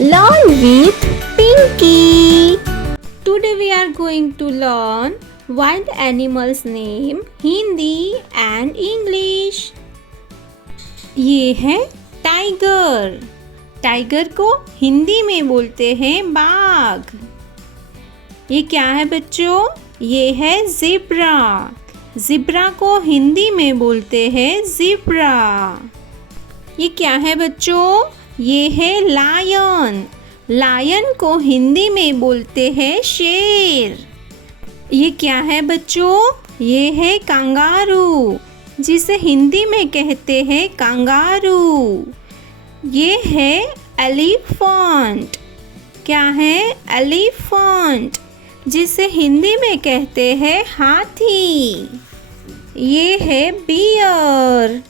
Learn with Pinky. Today we are going to learn wild animals name Hindi and English. ये है tiger. Tiger को हिंदी में बोलते हैं बाघ. ये क्या है बच्चों? ये है ज़ेब्रा. ज़ेब्रा को हिंदी में बोलते हैं ज़ेब्रा. ये क्या है बच्चों? ये है लायन. लायन को हिंदी में बोलते हैं शेर. ये क्या है बच्चों? ये है कंगारू, जिसे हिंदी में कहते हैं कंगारू. ये है एलिफेंट. क्या है? एलिफेंट, जिसे हिंदी में कहते हैं हाथी. ये है बियर.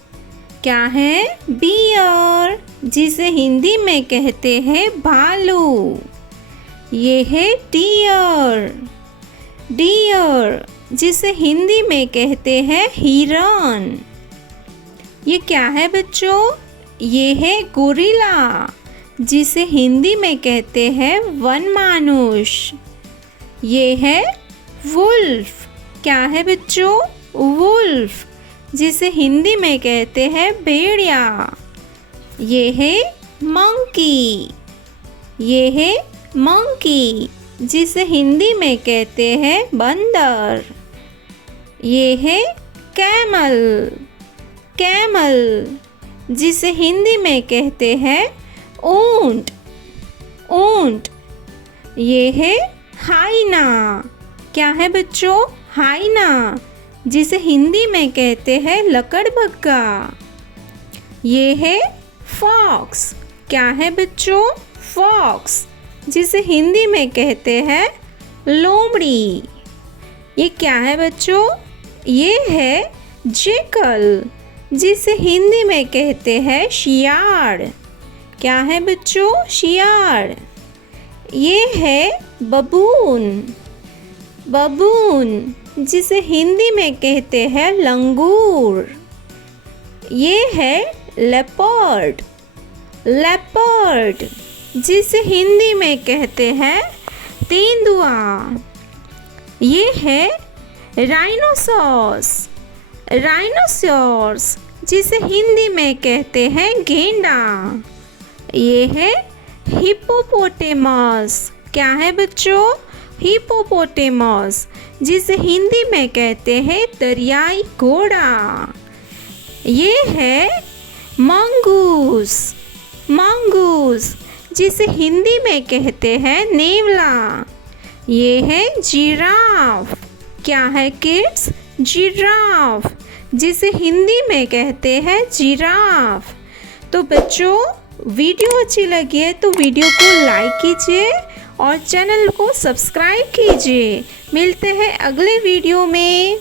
क्या है? बियर, जिसे हिंदी में कहते हैं भालू. ये है डियर. डियर, जिसे हिंदी में कहते हैं हिरन. ये क्या है बच्चों? ये है गोरिल्ला, जिसे हिंदी में कहते हैं वनमानुष. ये है वुल्फ. क्या है बच्चों? वुल्फ, जिसे हिंदी में कहते हैं भेड़िया. ये है मंकी. ये है मंकी, जिसे हिंदी में कहते हैं बंदर. ये है कैमल. कैमल, जिसे हिंदी में कहते हैं ऊंट. ऊंट. ये है हाइना. क्या है बच्चों? हाइना, जिसे हिंदी में कहते हैं लकड़बग्गा. ये है फॉक्स. क्या है बच्चों? फॉक्स, जिसे हिंदी में कहते हैं लोमड़ी. ये क्या है बच्चों? ये है जेकल, जिसे हिंदी में कहते हैं शियाળ. क्या है बच्चों? शियाળ. ये है बबून. बबून, जिसे हिंदी में कहते हैं लंगूर. ये है लेपर्ड. लेपर्ड, जिसे हिंदी में कहते हैं तेंदुआ. ये है राइनोसॉर्स. राइनोसॉर्स, जिसे हिंदी में कहते हैं गेंडा. ये है हिप्पोपोटेमस. क्या है बच्चों? हिप्पोपोटेमस, जिसे हिंदी में कहते हैं दरियाई घोड़ा. ये है मंगूस. मंगूस, जिसे हिंदी में कहते हैं नेवला. ये है जिराफ. क्या है किड्स? जिराफ, जिसे हिंदी में कहते हैं जिराफ. तो बच्चों, वीडियो अच्छी लगी है तो वीडियो को लाइक कीजिए और चैनल को सब्सक्राइब कीजिए. मिलते हैं अगले वीडियो में.